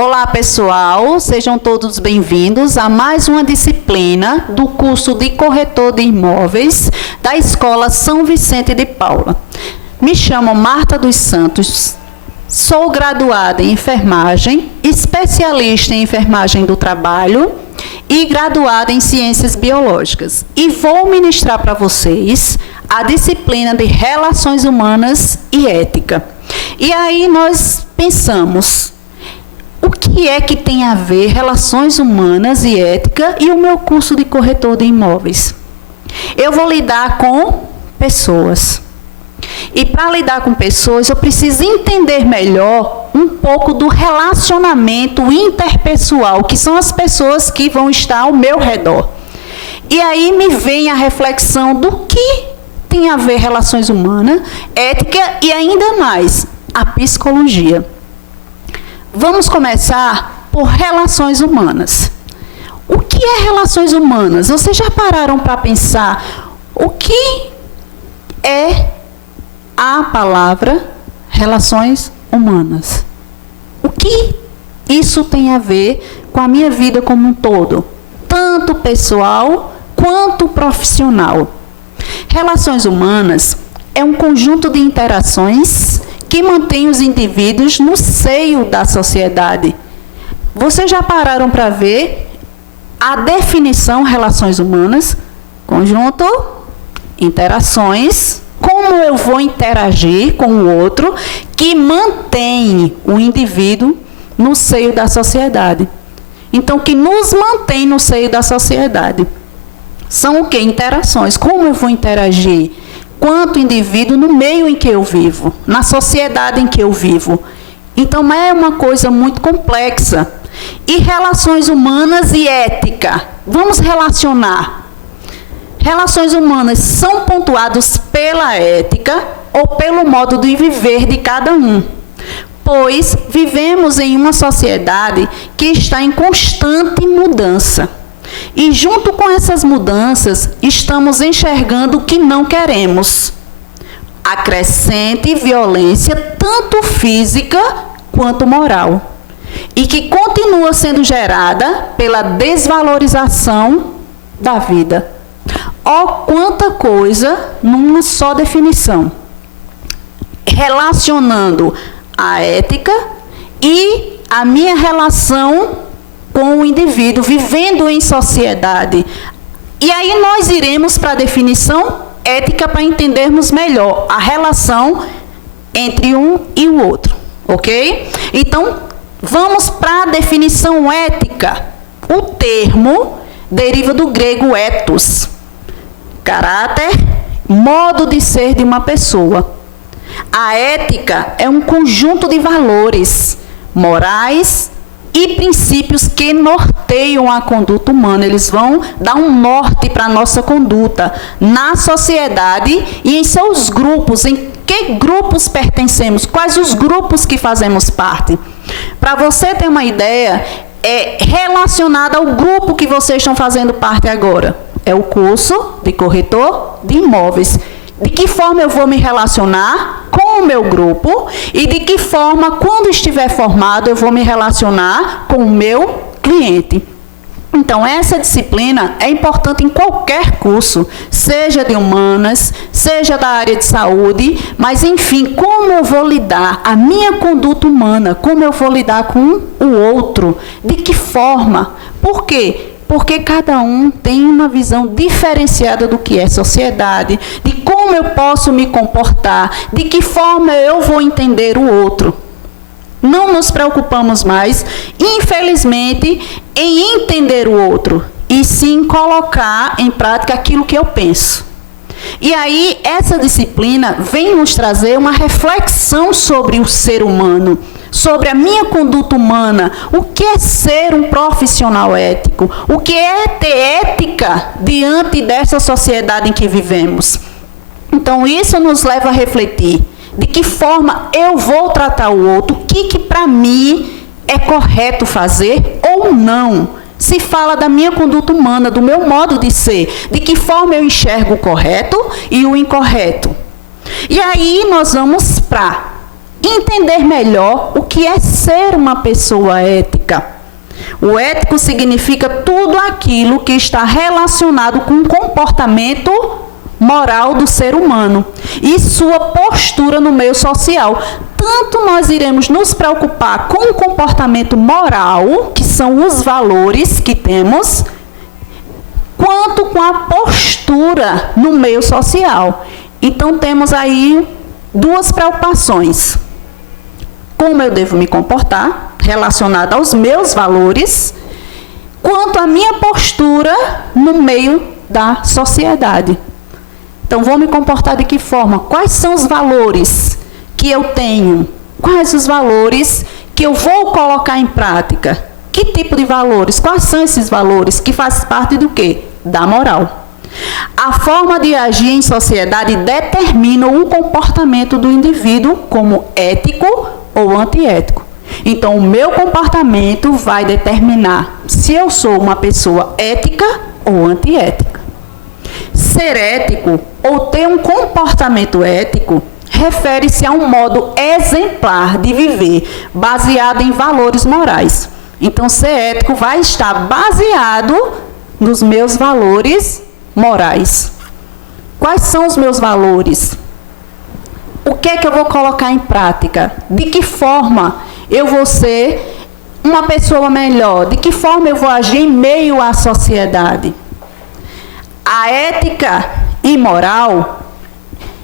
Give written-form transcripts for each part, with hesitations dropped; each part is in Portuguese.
Olá, pessoal, sejam todos bem-vindos a mais uma disciplina do curso de Corretor de Imóveis da Escola São Vicente de Paula. Me chamo Marta dos Santos, sou graduada em enfermagem, especialista em enfermagem do trabalho e graduada em ciências biológicas. E vou ministrar para vocês a disciplina de Relações Humanas e Ética. E aí nós pensamos, o que é que tem a ver relações humanas e ética e o meu curso de corretor de imóveis? Eu vou lidar com pessoas. E para lidar com pessoas, eu preciso entender melhor um pouco do relacionamento interpessoal, que são as pessoas que vão estar ao meu redor. E aí me vem a reflexão do que tem a ver relações humanas, ética e ainda mais, a psicologia. Vamos começar por relações humanas. O que é relações humanas? Vocês já pararam para pensar o que é a palavra relações humanas? O que isso tem a ver com a minha vida como um todo? Tanto pessoal quanto profissional. Relações humanas é um conjunto de interações que mantém os indivíduos no seio da sociedade. Vocês já pararam para ver a definição relações humanas? Conjunto, interações, como eu vou interagir com o outro, que mantém o indivíduo no seio da sociedade. Então, que nos mantém no seio da sociedade. São o que? Interações. Como eu vou interagir? Quanto indivíduo no meio em que eu vivo, na sociedade em que eu vivo. Então, é uma coisa muito complexa. E relações humanas e ética. Vamos relacionar. Relações humanas são pontuadas pela ética ou pelo modo de viver de cada um. Pois vivemos em uma sociedade que está em constante mudança. E junto com essas mudanças, estamos enxergando o que não queremos. A crescente violência, tanto física quanto moral. E que continua sendo gerada pela desvalorização da vida. Ó, quanta coisa numa só definição. Relacionando a ética e a minha relação com o indivíduo, vivendo em sociedade. E aí nós iremos para a definição ética para entendermos melhor a relação entre um e o outro, ok? Então, vamos para a definição ética. O termo deriva do grego ethos, caráter, modo de ser de uma pessoa. A ética é um conjunto de valores morais e princípios que norteiam a conduta humana. Eles vão dar um norte para a nossa conduta na sociedade e em seus grupos. Em que grupos pertencemos? Quais os grupos que fazemos parte? Para você ter uma ideia, é relacionada ao grupo que vocês estão fazendo parte agora. É o curso de corretor de imóveis. De que forma eu vou me relacionar com o meu grupo e de que forma, quando estiver formado, eu vou me relacionar com o meu cliente. Então, essa disciplina é importante em qualquer curso, seja de humanas, seja da área de saúde, mas, enfim, como eu vou lidar a minha conduta humana, como eu vou lidar com o outro, de que forma, por quê? Porque cada um tem uma visão diferenciada do que é sociedade, de como eu posso me comportar, de que forma eu vou entender o outro. Não nos preocupamos mais, infelizmente, em entender o outro, e sim colocar em prática aquilo que eu penso. E aí, essa disciplina vem nos trazer uma reflexão sobre o ser humano, sobre a minha conduta humana, o que é ser um profissional ético, o que é ter ética diante dessa sociedade em que vivemos. Então, isso nos leva a refletir de que forma eu vou tratar o outro, o que para mim é correto fazer ou não. Se fala da minha conduta humana, do meu modo de ser, de que forma eu enxergo o correto e o incorreto. E aí nós vamos para entender melhor o que é ser uma pessoa ética. O ético significa tudo aquilo que está relacionado com o comportamento moral do ser humano e sua postura no meio social. Tanto nós iremos nos preocupar com o comportamento moral, que são os valores que temos, quanto com a postura no meio social. Então temos aí duas preocupações. Como eu devo me comportar, relacionada aos meus valores, quanto à minha postura no meio da sociedade. Então, vou me comportar de que forma? Quais são os valores que eu tenho? Quais os valores que eu vou colocar em prática? Que tipo de valores? Quais são esses valores que fazem parte do quê? Da moral. A forma de agir em sociedade determina o comportamento do indivíduo como ético ou antiético. Então, o meu comportamento vai determinar se eu sou uma pessoa ética ou antiética. Ser ético ou ter um comportamento ético refere-se a um modo exemplar de viver, baseado em valores morais. Então, ser ético vai estar baseado nos meus valores morais. Quais são os meus valores? O que é que eu vou colocar em prática? De que forma eu vou ser uma pessoa melhor? De que forma eu vou agir em meio à sociedade? A ética e moral,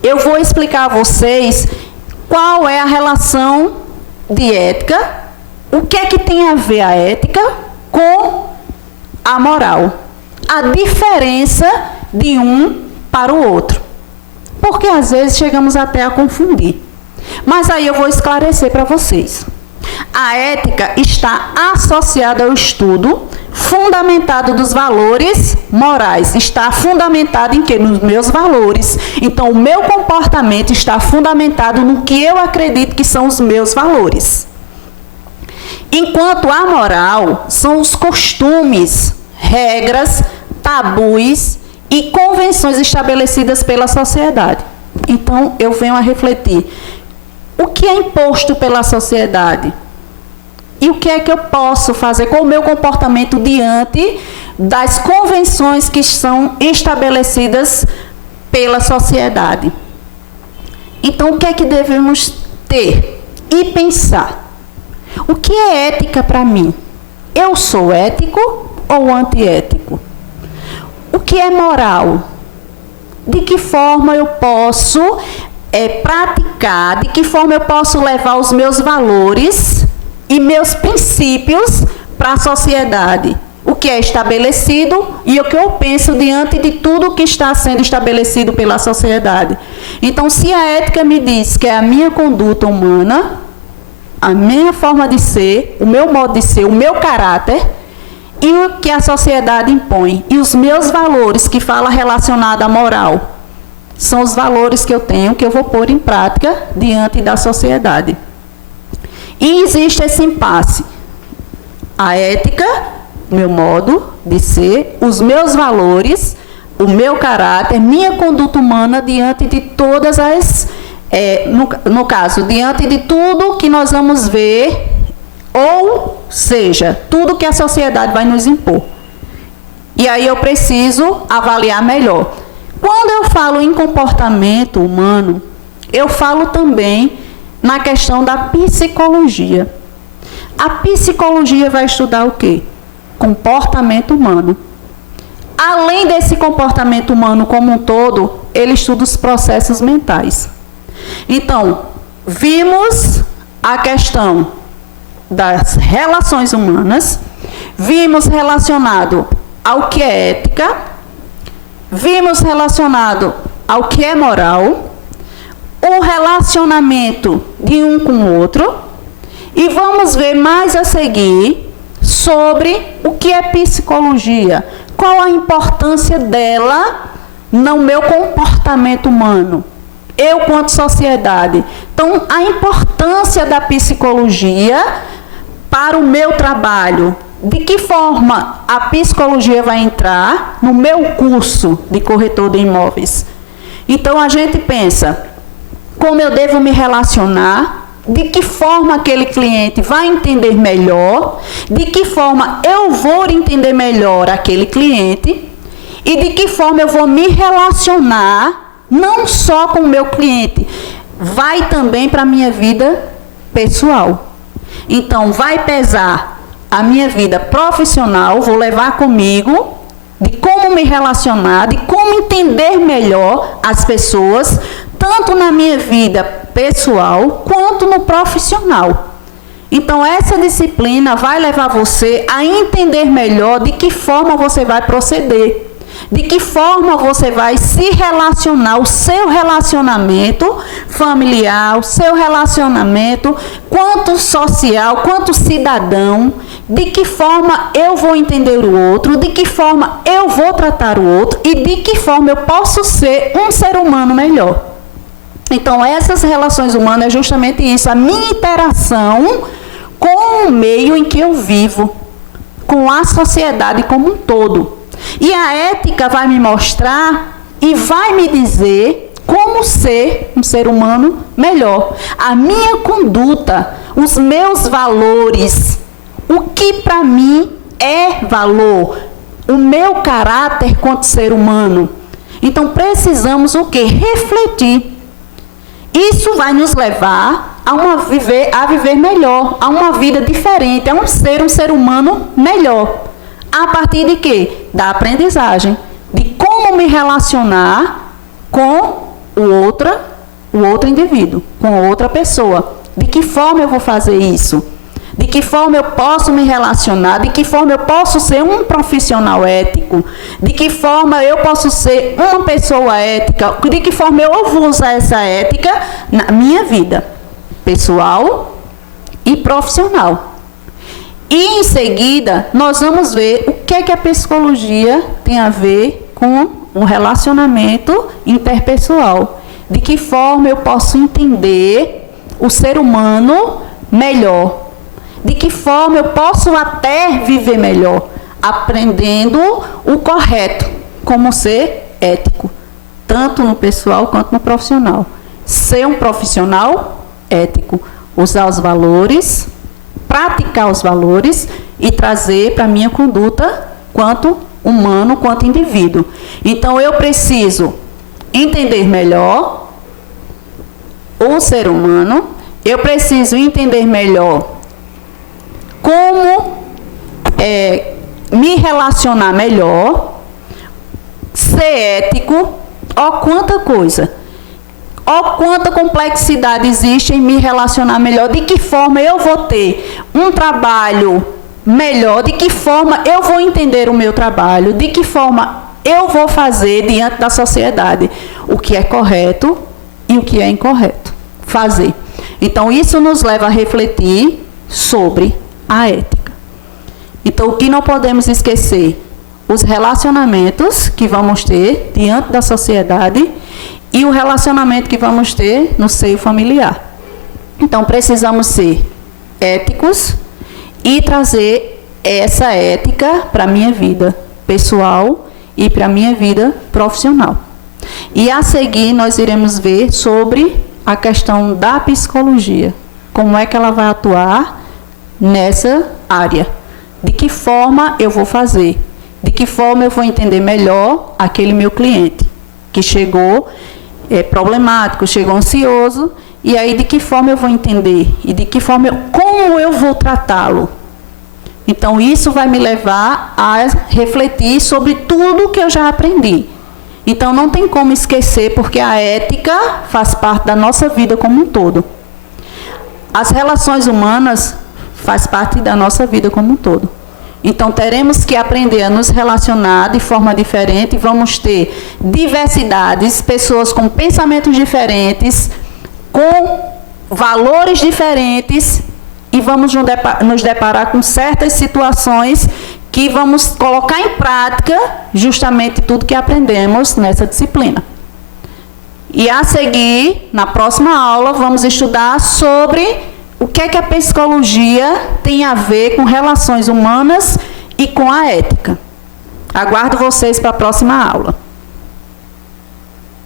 eu vou explicar a vocês qual é a relação de ética, o que é que tem a ver a ética com a moral. A diferença de um para o outro. Porque às vezes chegamos até a confundir. Mas aí eu vou esclarecer para vocês. A ética está associada ao estudo fundamentado dos valores morais. Está fundamentado em quê? Nos meus valores. Então, o meu comportamento está fundamentado no que eu acredito que são os meus valores. Enquanto a moral são os costumes, regras, tabus e convenções estabelecidas pela sociedade. Então, eu venho a refletir. O que é imposto pela sociedade? E o que é que eu posso fazer com o meu comportamento diante das convenções que são estabelecidas pela sociedade? Então, o que é que devemos ter e pensar? O que é ética para mim? Eu sou ético ou antiético? O que é moral? De que forma eu posso praticar, de que forma eu posso levar os meus valores e meus princípios para a sociedade? O que é estabelecido e o que eu penso diante de tudo que está sendo estabelecido pela sociedade. Então, se a ética me diz que é a minha conduta humana, a minha forma de ser, o meu modo de ser, o meu caráter, e o que a sociedade impõe, e os meus valores que fala relacionado à moral, são os valores que eu tenho, que eu vou pôr em prática diante da sociedade. E existe esse impasse. A ética, meu modo de ser, os meus valores, o meu caráter, minha conduta humana diante de todas as... no caso, diante de tudo que nós vamos ver, ou seja, tudo que a sociedade vai nos impor. E aí eu preciso avaliar melhor. Quando eu falo em comportamento humano, eu falo também na questão da psicologia. A psicologia vai estudar o quê? Comportamento humano. Além desse comportamento humano como um todo, ele estuda os processos mentais. Então, vimos a questão das relações humanas, vimos relacionado ao que é ética, vimos relacionado ao que é moral, o relacionamento de um com o outro, e vamos ver mais a seguir sobre o que é psicologia, qual a importância dela no meu comportamento humano, eu quanto sociedade. Então, a importância da psicologia para o meu trabalho. De que forma a psicologia vai entrar no meu curso de corretor de imóveis? Então, a gente pensa, como eu devo me relacionar de que forma aquele cliente vai entender melhor, de que forma eu vou entender melhor aquele cliente e de que forma eu vou me relacionar não só com o meu cliente, vai também para a minha vida pessoal. Então, vai pesar a minha vida profissional, vou levar comigo de como me relacionar, de como entender melhor as pessoas, tanto na minha vida pessoal quanto no profissional. Então, essa disciplina vai levar você a entender melhor de que forma você vai proceder, de que forma você vai se relacionar, o seu relacionamento familiar, o seu relacionamento quanto social, quanto cidadão, de que forma eu vou entender o outro, de que forma eu vou tratar o outro e de que forma eu posso ser um ser humano melhor. Então, essas relações humanas é justamente isso, a minha interação com o meio em que eu vivo, com a sociedade como um todo. E a ética vai me mostrar e vai me dizer como ser um ser humano melhor. A minha conduta, os meus valores, o que para mim é valor, o meu caráter quanto ser humano. Então, precisamos o quê? Refletir. Isso vai nos levar a viver melhor, a uma vida diferente, a um ser humano melhor. A partir de quê? Da aprendizagem, de como me relacionar com o outro indivíduo, com outra pessoa. De que forma eu vou fazer isso? De que forma eu posso me relacionar? De que forma eu posso ser um profissional ético? De que forma eu posso ser uma pessoa ética? De que forma eu vou usar essa ética na minha vida pessoal e profissional? E em seguida, nós vamos ver o que é que a psicologia tem a ver com o relacionamento interpessoal. De que forma eu posso entender o ser humano melhor. De que forma eu posso até viver melhor, aprendendo o correto, como ser ético, tanto no pessoal quanto no profissional. Ser um profissional ético, usar os valores, praticar os valores e trazer para a minha conduta quanto humano, quanto indivíduo. Então, eu preciso entender melhor o ser humano, eu preciso entender melhor como me relacionar melhor, ser ético, ó quanta coisa, ó quanta complexidade existe em me relacionar melhor, de que forma eu vou ter um trabalho melhor, de que forma eu vou entender o meu trabalho, de que forma eu vou fazer diante da sociedade o que é correto e o que é incorreto fazer. Então, isso nos leva a refletir sobre a ética. Então, o que não podemos esquecer? Os relacionamentos que vamos ter diante da sociedade e o relacionamento que vamos ter no seio familiar. Então, precisamos ser éticos e trazer essa ética para a minha vida pessoal e para a minha vida profissional. E a seguir, nós iremos ver sobre a questão da psicologia. Como é que ela vai atuar nessa área, de que forma eu vou fazer, de que forma eu vou entender melhor aquele meu cliente que chegou problemático, chegou ansioso, e aí de que forma eu vou entender e de que forma como eu vou tratá-lo. Então, isso vai me levar a refletir sobre tudo que eu já aprendi. Então, não tem como esquecer, porque a ética faz parte da nossa vida como um todo. As relações humanas faz parte da nossa vida como um todo. Então, teremos que aprender a nos relacionar de forma diferente, vamos ter diversidades, pessoas com pensamentos diferentes, com valores diferentes, e vamos nos deparar com certas situações que vamos colocar em prática justamente tudo que aprendemos nessa disciplina. E a seguir, na próxima aula, vamos estudar sobre o que é que a psicologia tem a ver com relações humanas e com a ética. Aguardo vocês para a próxima aula.